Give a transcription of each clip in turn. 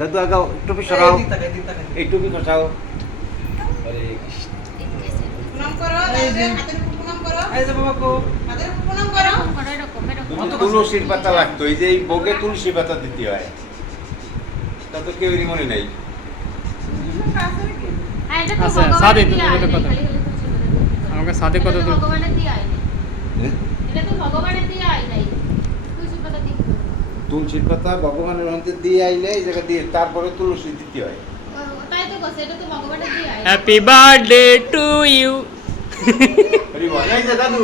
দাদু আগাও টুপি সরাও এই টুপি খসাও প্রণাম করো হাতের উপর প্রণাম করো এই যে বাবা কো হাতের উপর প্রণাম করো তুলসীর পাতা লাগতো এই যে এই বউকে তুলসী পাতা দিতে হয় তা তো কেউরই মনে নাই আচ্ছা সাদে তো কথা আমাকে সাদে কথা তো ভগবানের দিয়ে আই এটা তো ভগবানের দিয়ে আই নাই তুলসী পাতা দিয়ে তুলসীর পাতা ভগবানের মন্দির দিয়ে আইলে এই জায়গা দিয়ে তারপরে তুলসী দিতে হয় তাই তো কইছে এটা তো ভগবানের দিয়ে I happy birthday to you এই যে দাদু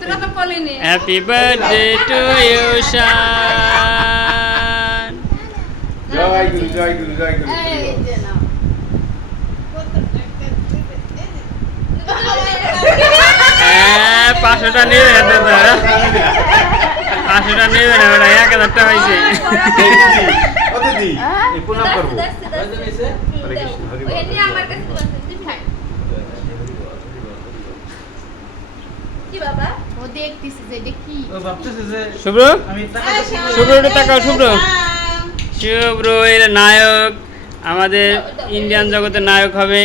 তোরা তো বলিনি হ্যাপি বার্থডে টু ইউ শান জয় গুরু জয় গুরু জয় গুরু এই যে নাও হ্যাঁ 500টা নেবে না দাদা 500টা নেবে না ওটা 1000টা হয়েছে ও দিদি এই প্রণাম করবো হয়তো নিছে হরে কৃষ্ণ হরি বল এটি আমার কাছে তুই খাই কি বাবা ও দেখতিস যে এটা কি ও ভাবতেছে যে শুভ্র আমি টাকা শুভ্র একটু তাকাও শুভ্র শুভ্র এর নায়ক আমাদের ইন্ডিয়ান জগতের নায়ক হবে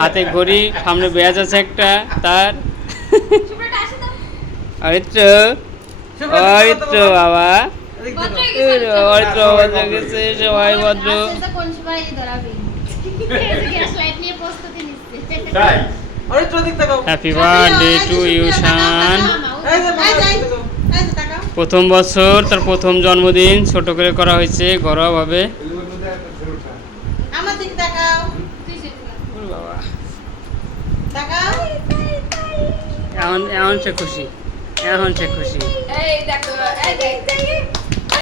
হাতে ঘড়ি সামনে ব্যাজ আছে একটা তার শুভ্রটা আসে দাও অরিত্র অরিত্র বাবা অরিত্র ভদ্র গেছে সবাই ভদ্র আচ্ছা কোন সময় ধরাবি গ্যাস লাইট নিয়ে প্রস্তুতি নিচ্ছে তাই আরে তো দিক তাকাও হ্যাপি বার্থডে টু ইউ শান এই যে এই যাই তাকাও এই যে তাকাও প্রথম বছর তার প্রথম জন্মদিন ছোট করে করা হয়েছে ঘরোয়াভাবে আমার দিকে তাকাও বাবা তাকাও এখন এখন সে খুশি এখন সে খুশি এই দেখো